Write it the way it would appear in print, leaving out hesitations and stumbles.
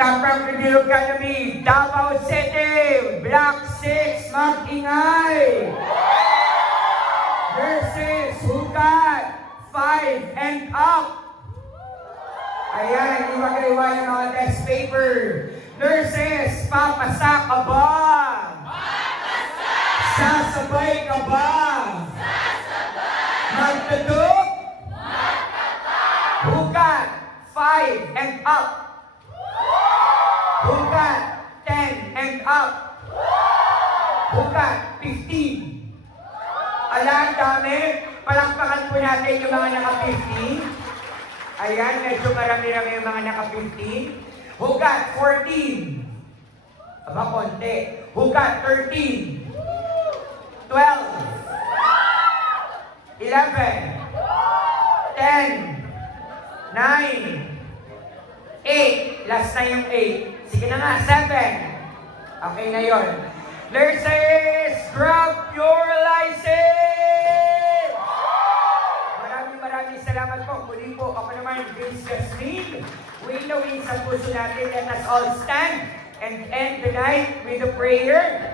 Tampang Rodeo Academy, Davao City, Block 6, mag-ingay. Nurses, hugat, 5 and up. Ayan, iwag-iwa yung mga test paper. Nurses, papasak ka ba? Papasak! Sasabay ka ba? Sasabay! Magtutog? Magtatak! Hugat, 5 and up. Hugat, 10 and up. Hugat, 15. Alam, dami. Palakpakan po natin yung mga naka-15. Ayan, medyo marami-rami yung mga naka-15. Hugat, 14. Aba, konti. Hugat, 13. 12. 11. 10. 9. 8. Last na yung 8. Sige na nga, 7. Okay na yun. Nurses, grab your license! Maraming salamat po. Muli po, ako naman, Grace Jasmine. Wilawin sa puso natin. Let us all stand and end the night with a prayer.